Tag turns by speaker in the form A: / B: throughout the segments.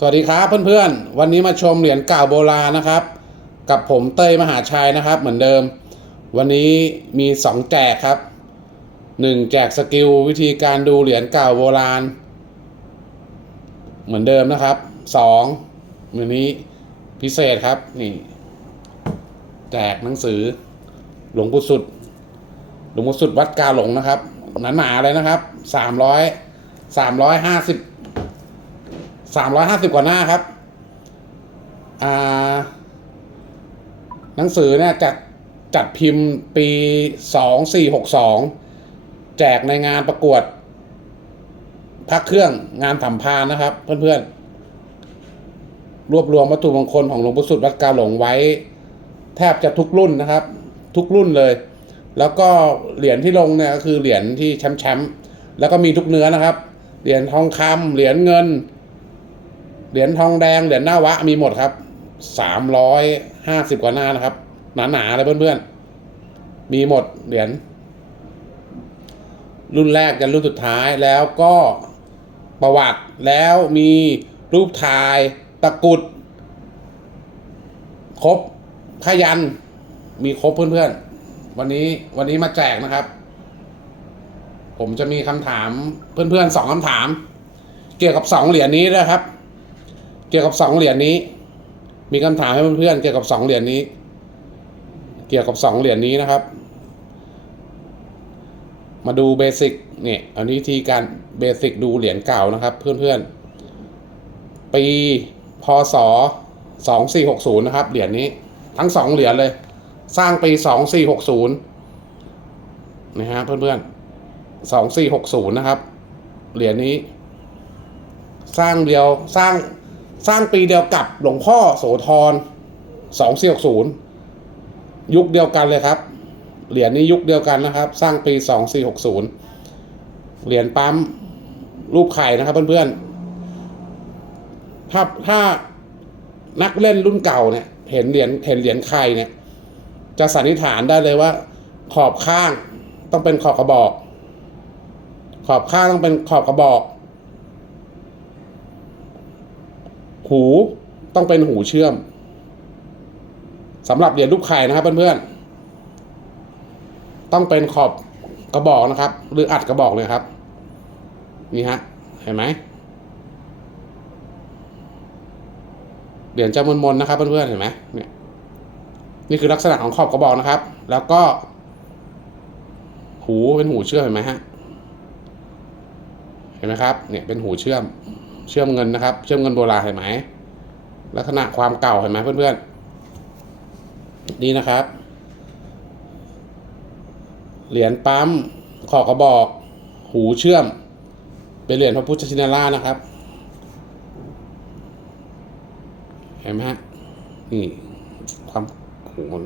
A: สวัสดีครับเพื่อนๆ วันนี้มาชมเหรียญเก่าโบราณนะครับ กับผมเต้ยมหาชัยนะครับเหมือนเดิม วันนี้มี 2 แจกครับ 1 แจกสกิลวิธีการดูเหรียญเก่าโบราณ เหมือนเดิมนะครับ2วันนี้พิเศษครับนี่แจกหนังสือ หลวงปู่สุด หลวงปู่สุดวัดกาหลงนะครับหนาๆเลยนะครับสามร้อย สามร้อยห้าสิบกว่าหน้าครับ อ่า หนังสือเนี่ยจัดจัดพิมพ์ปีสองสี่หกสองแจกในงานประกวดพักเครื่องงานสัมพานนะครับ เพื่อนๆ รวบรวมวัตถุมงคลของหลวงปู่สุดวัดกาหลงไว้ แทบจะทุกรุ่นนะครับ ทุกรุ่นเลย แล้วก็เหรียญที่ลงเนี่ยก็คือเหรียญที่แชมป์แชมป์แล้วก็มีทุกเนื้อนะครับ เหรียญทองคำเหรียญเงิน เหรียญทองแดงเหรียญหน้าวะมีหมดครับสามร้อยห้าสิบกว่าหน้านะครับ หนาๆเลยเพื่อนๆ มีหมดเหรียญรุ่นแรกจนรุ่นสุดท้ายแล้วก็ประวัติแล้วมีรูปถ่ายตะกุด ครบพยัน มีครบเพื่อนๆ วันนี้วันนี้มาแจกนะครับ ผมจะมีคำถามเพื่อนๆสองคำถาม เกี่ยวกับสองเหรียญนี้นะครับ เกี่ยวกับสองเหรียญนี้ มีคำถามให้เพื่อนๆเกี่ยวกับสองเหรียญนี้ เกี่ยวกับสองเหรียญนี้นะครับ มาดูเบสิกเนี่ยอันนี้ทีการเบสิกดูเหรียญเก่านะครับ เพื่อนๆ ปีพศสองสี่หกศูนย์นะครับ เหรียญนี้ทั้งสองเหรียญเลย สร้างปีสองสี่หกศูนย์นะฮะเพื่อนๆสองสี่หกศูนย์นะครับ เหรียญนี้ สร้างเดียวสร้าง สร้างปีเดียวกับหลวงพ่อโสธรสองสี่หกศูนย์ยุคเดียวกันเลยครับ เหรียญนี้ยุคเดียวกันนะครับ สร้างปีสองสี่หกศูนย์เหรียญปั๊มรูปไข่นะครับเพื่อนๆ ถ้าถ้านักเล่นรุ่นเก่าเนี่ย เห็นเหรียญเห็นเหรียญไข่เนี่ย จะสันนิษฐานได้เลยว่า ขอบข้างต้องเป็นขอบกระบอก ขอบข้างต้องเป็นขอบกระบอก หูต้องเป็นหูเชื่อมสำหรับเหรียญรูปไข่นะครับเพื่อนๆต้องเป็นขอบกระบอกนะครับ หรืออัดกระบอกเลยครับ นี่ฮะเห็นไหมเหรียญจะมนๆนะครับเพื่อนๆเห็นไหมเนี่ยนี่คือลักษณะของขอบกระบอกนะครับ แล้วก็ หูเป็นหูเชื่อมเห็นไหมฮะเห็นไหมครับ เนี่ยเป็นหูเชื่อม เชื่อมเงินนะครับ เชื่อมเงินโบราณเห็นไหมลักษณะความเก่าเห็นไหมเพื่อนๆนี่นะครับ เหรียญปั๊มขอบกระบอก หูเชื่อม เป็นเหรียญพระพุทธชินราชนะครับ เห็นไหมฮะนี่ความโหมัน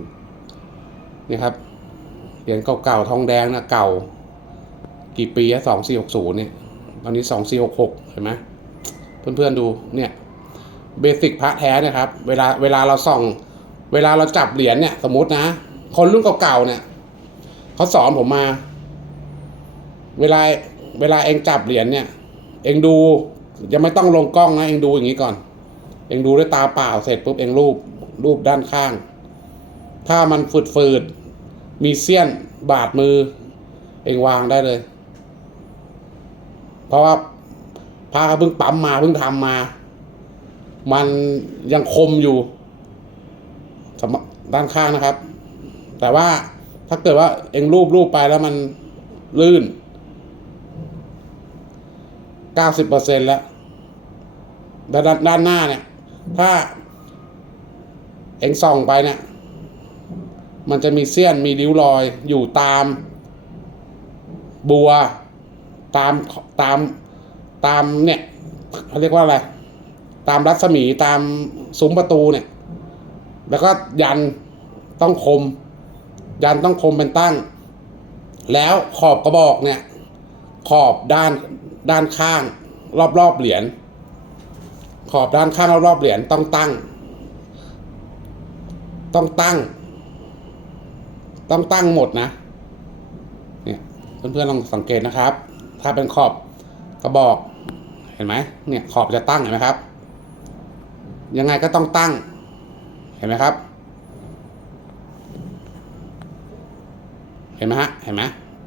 A: นี่ครับเหรียญเก่าๆทองแดงนะเก่า กี่ปีอะสองสี่หกศูนย์เนี่ยตอนนี้สองสี่หกหกเห็นไหม เพื่อนๆดูเนี่ยเบสิกพระแท้นี่ยครับ เวลาเวลาเราส่อง เวลาเราจับเหรียญเนี่ย สมมตินะ คนรุ่นเก่าๆเนี่ยเขาสอนผมมา เวลาเวลาเองจับเหรียญเนี่ย เองดูยังไม่ต้องลงกล้องนะเองดูอย่างนี้ก่อน เองดูด้วยตาเปล่าเสร็จปุ๊บเองรูปรูปด้านข้าง ถ้ามันฝืดๆมีเสี้ยนบาดมือ เองวางได้เลย เพราะว่า พาเพิ่งปั๊มมาเพิ่งทำมา มันยังคมอยู่ด้านข้างนะครับ แต่ว่าถ้าเกิดว่าเองรูปรูปไปแล้วมันลื่นเก้าสิบเปอร์เซ็นแล้วด้านด้านหน้าเนี่ย ถ้า เองส่องไปเนี่ย มันจะมีเสี้ยนมีริ้วรอยอยู่ตามบัว ตามตาม ตามเนี่ยเขาเรียกว่าอะไร ตามรัศมีตามซุ้มประตูเนี่ย แล้วก็ยันต้องคม ยันต้องคมเป็นตั้ง แล้วขอบกระบอกเนี่ย ขอบด้านด้านข้าง รอบๆเหรียญขอบด้านข้างรอบๆเหรียญต้องตั้ง ต้องตั้ง ต้องตั้งหมดนะเนี่ยเพื่อนๆลองสังเกตนะครับ ถ้าเป็นขอบกระบอก ห็นไหมเนี่ยขอบจะตั้งเห็นไหมครับ ยังไงก็ต้องตั้ง เห็นไหมครับ เห็นไหมฮะเห็นไหม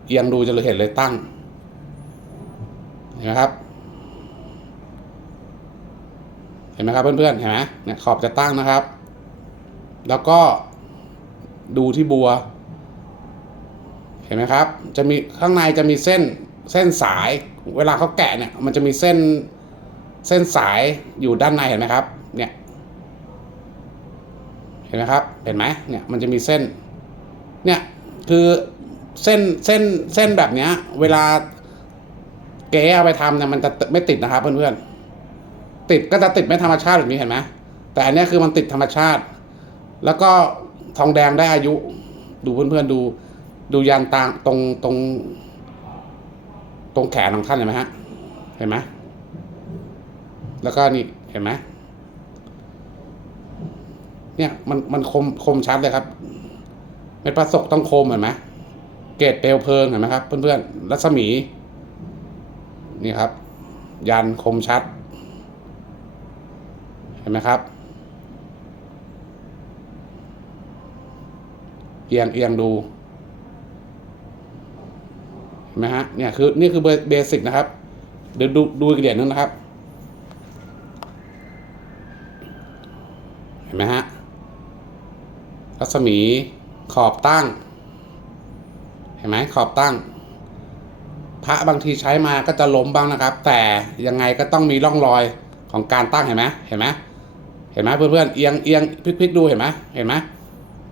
A: เอียงดูจะเลยเห็นเลยตั้ง เห็นไหมครับ เห็นไหมครับเพื่อนๆเห็นไหมเนี่ยขอบจะตั้งนะครับ แล้วก็ดูที่บัว เห็นไหมครับ จะมีข้างในจะมีเส้น เส้นสายเวลาเขาแกะเนี่ย มันจะมีเส้นเส้นสายอยู่ด้านในเห็นไหมครับ เนี่ย เห็นไหมครับ เห็นไหมเนี่ยมันจะมีเส้น เนี่ยคือเส้นเส้นเส้นแบบเนี้ย เวลาเก๋เอาไปทำเนี่ยมันจะไม่ติดนะครับเพื่อนๆติดก็จะติดไม่ธรรมชาติแบบนี้เห็นไหมแต่อันนี้คือมันติดธรรมชาติ แล้วก็ทองแดงได้อายุ ดูเพื่อนๆดูดูยันตางตรงตรง ตรงแขนของท่านเห็นไหมฮะ เห็นไหมแล้วก็นี่เห็นไหมเนี่ยมันมันคมคมชัดเลยครับเม็ดประสกต้องคมเห็นไหมเกรดเปลวเพลิงเห็นไหมครับ เพื่อนๆรัศมี นี่ครับ ยันคมชัด เห็นไหมครับเอียงเอียงดู นไหมฮะเนี่ยคือนี่คือเบสิกนะครับ เดี๋ยวดูดูอีกเหรียญนึงนะครับ เห็นไหมฮะรัศมีขอบตั้ง เห็นไหมขอบตั้ง พระบางทีใช้มาก็จะล้มบ้างนะครับ แต่ยังไงก็ต้องมีร่องรอยของการตั้งเห็นไหมเห็นไหมเห็นไหมเพื่อนๆเอียงเอียงพลิกพลิกดูเห็นไหมเห็นไหม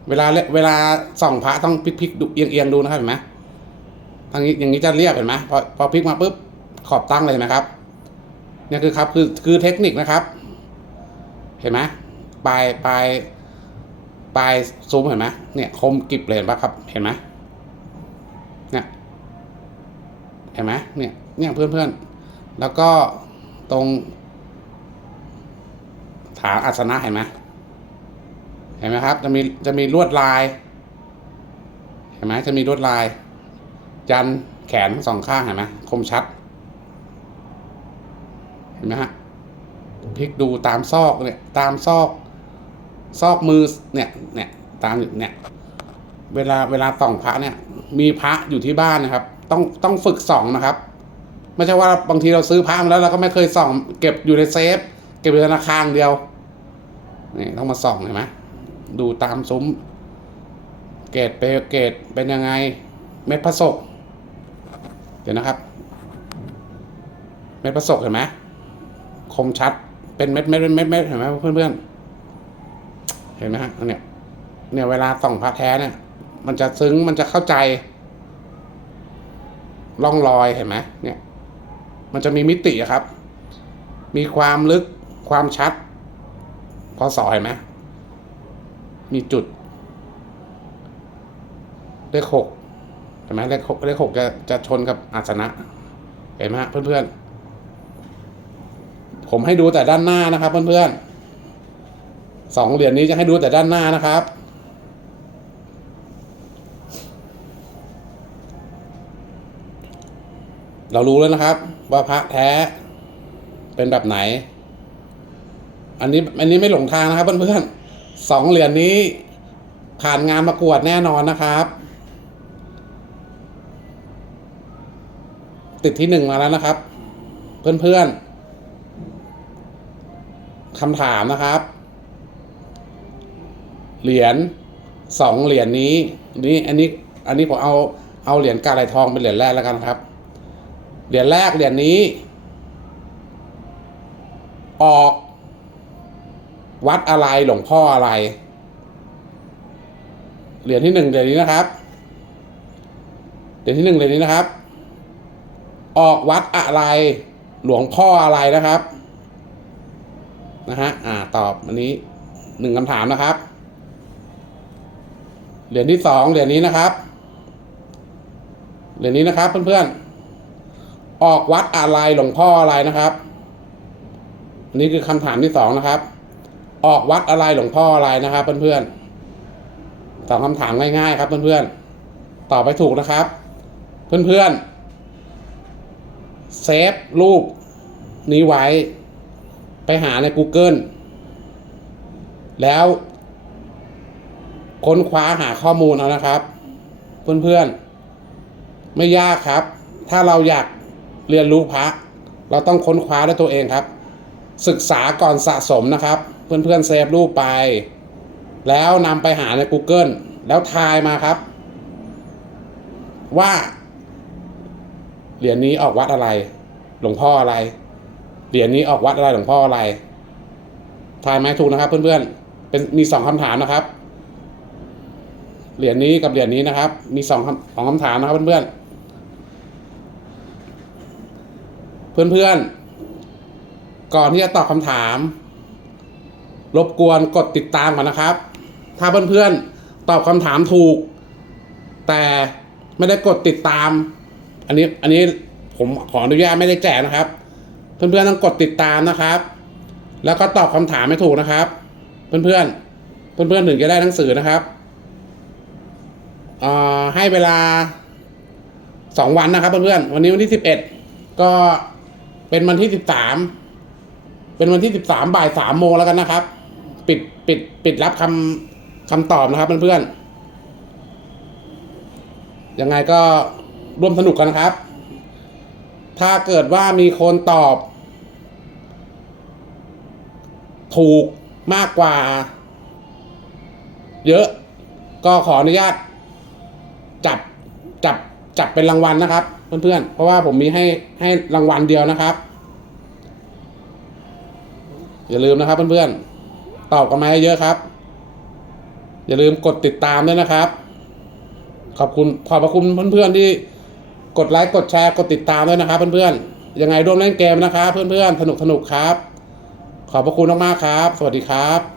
A: เวลาเวลาส่องพระต้องพลิกพลิกดูเอียงเอียงดูนะครับเห็นไหม ทางนี้อย่างนี้จะเรียบเห็นไหมพอพอพลิกมาปุ๊บขอบตั้งเลยนไหมครับเนี่ยคือครับคือคือเทคนิคนะครับ เห็นไหมปลายปลายปลายซูมเห็นไหมเนี่ยคมกริบเลยเห็นปะครับ เห็นไหมเนี่ยเห็นไหมเนี่ยเนี่ยเพื่อนเพื่อนแล้วก็ตรงฐานอัสนะเห็นไหมเห็นไหมครับ จะมีจะมีลวดลาย เห็นไหมจะมีลวดลาย ยันแขนสองข้างเห็นไหมคมชัด เห็นไหมฮะพลิกดูตามซอกเนี่ย ตามซอก ซอกมือเนี่ยเนี่ยตามเนี่ย เวลาเวลาส่องพระเนี่ย มีพระอยู่ที่บ้านนะครับ ต้องต้องฝึกส่องนะครับ ไม่ใช่ว่าบางทีเราซื้อพระมาแล้วเราก็ไม่เคยส่อง เก็บอยู่ในเซฟ เก็บอยู่ธนาคารเดียวนี่ต้องมาส่องเห็นไหมดูตามซุ้ม เกรดเปเกรดเป็นยังไง เม็ดผสก เดี๋ยวนะครับ เม็ดผสกเห็นไหมคมชัด เป็นเม็ดเม็ดเม็ดเม็ดเม็ดเห็นไหมเพื่อนเพื่อนๆเห็นไหมฮะเนี่ยเนี่ยเวลาส่องพระแท้เนี่ย มันจะซึ้งมันจะเข้าใจร่องรอยเห็นไหมเนี่ย มันจะมีมิติครับ มีความลึกความชัด พอสอเห็นไหมมีจุด เลขหก เห็นไหมเลขหกเลขหกจะจะชนกับอาสนะเห็นไหมฮะเพื่อนๆ ผมให้ดูแต่ด้านหน้านะครับ เพื่อนๆสองเหรียญนี้จะให้ดูแต่ด้านหน้านะครับเรารู้แล้วนะครับ ว่าพระแท้เป็นแบบไหน อันนี้อันนี้ไม่หลงทางนะครับเพื่อนๆสองเหรียญนี้ผ่านงานประกวดแน่นอนนะครับ ติดที่หนึ่งมาแล้วนะครับ เพื่อนๆคำถามนะครับ เหรียญสองเหรียญนี้นี่อันนี้อันนี้ผมเอาเอาเหรียญกาไรทองเป็นเหรียญแรกแล้วกันครับ เหรียญแรกเหรียญนี้ ออก วัดอะไรหลวงพ่ออะไร เหรียญที่หนึ่งเหรียญนี้นะครับ เหรียญที่หนึ่งเหรียญนี้นะครับ ออกวัดอะไร หลวงพ่ออะไรนะครับ นะฮะ อ่า ตอบอันนี้หนึ่งคำถามนะครับ เหรียญที่สองเหรียญนี้นะครับ เหรียญนี้นะครับเพื่อนๆ ออกวัดอะไรหลวงพ่ออะไรนะครับ อันนี้คือคำถามที่สองนะครับ ออกวัดอะไรหลวงพ่ออะไรนะครับเพื่อนๆตอบคำถามง่ายๆครับเพื่อนๆ ตอบไปถูกนะครับ เพื่อนๆ เซฟรูปนี้ไว้ ไปหาใน Google แล้วค้นคว้าหาข้อมูลเอานะครับ เพื่อนๆ ไม่ยากครับ ถ้าเราอยากเรียนรู้พระเราต้องค้นคว้าด้วยตัวเองครับ ศึกษาก่อนสะสมนะครับ เพื่อนๆเซฟรูปไป แล้วนำไปหาใน Google แล้วทายมาครับ ว่า เหรียญนี้ออกวัดอะไร หลวงพ่ออะไร เหรียญนี้ออกวัดอะไรหลวงพ่ออะไรทายไหมถูกนะครับ เพื่อนๆ เป็นมีสองคำถามนะครับ เหรียญนี้กับเหรียญนี้นะครับ มีสองคำสองคำถามนะครับ เพื่อนๆ เพื่อนๆ ก่อนที่จะตอบคำถาม รบกวนกดติดตามก่อนนะครับ ถ้าเพื่อนๆ ตอบคำถามถูก แต่ไม่ได้กดติดตาม อันนี้อันนี้ผมขออนุญาตไม่ได้แจกนะครับ เพื่อนๆต้องกดติดตามนะครับ แล้วก็ตอบคำถามไม่ถูกนะครับ เพื่อนๆเพื่อนๆถึงจะได้หนังสือนะครับอ่าให้เวลาสองวันนะครับเพื่อนๆวันนี้วันที่สิบเอ็ดก็เป็นวันที่สิบสามเป็นวันที่สิบสามบ่ายสามโมงแล้วกันนะครับ ปิดปิดปิดรับคำคำตอบนะครับเพื่อนๆยังไงก็ ร่วมสนุกกันครับ ถ้าเกิดว่ามีคนตอบ ถูกมากกว่า เยอะ ก็ขออนุญาต จับจับจับเป็นรางวัลนะครับ เพื่อนๆ เพราะว่าผมมีให้ให้รางวัลเดียวนะครับ อย่าลืมนะครับเพื่อนๆ ตอบกันมาให้เยอะครับ อย่าลืมกดติดตามด้วยนะครับ ขอบคุณขอบพระคุณเพื่อนๆที่ กดไลค์กดแชร์กดติดตามด้วยนะครับเพื่อนๆยังไงร่วมเล่นเกมนะครับเพื่อนๆสนุกสนุกครับ ขอบพระคุณมากๆครับ สวัสดีครับ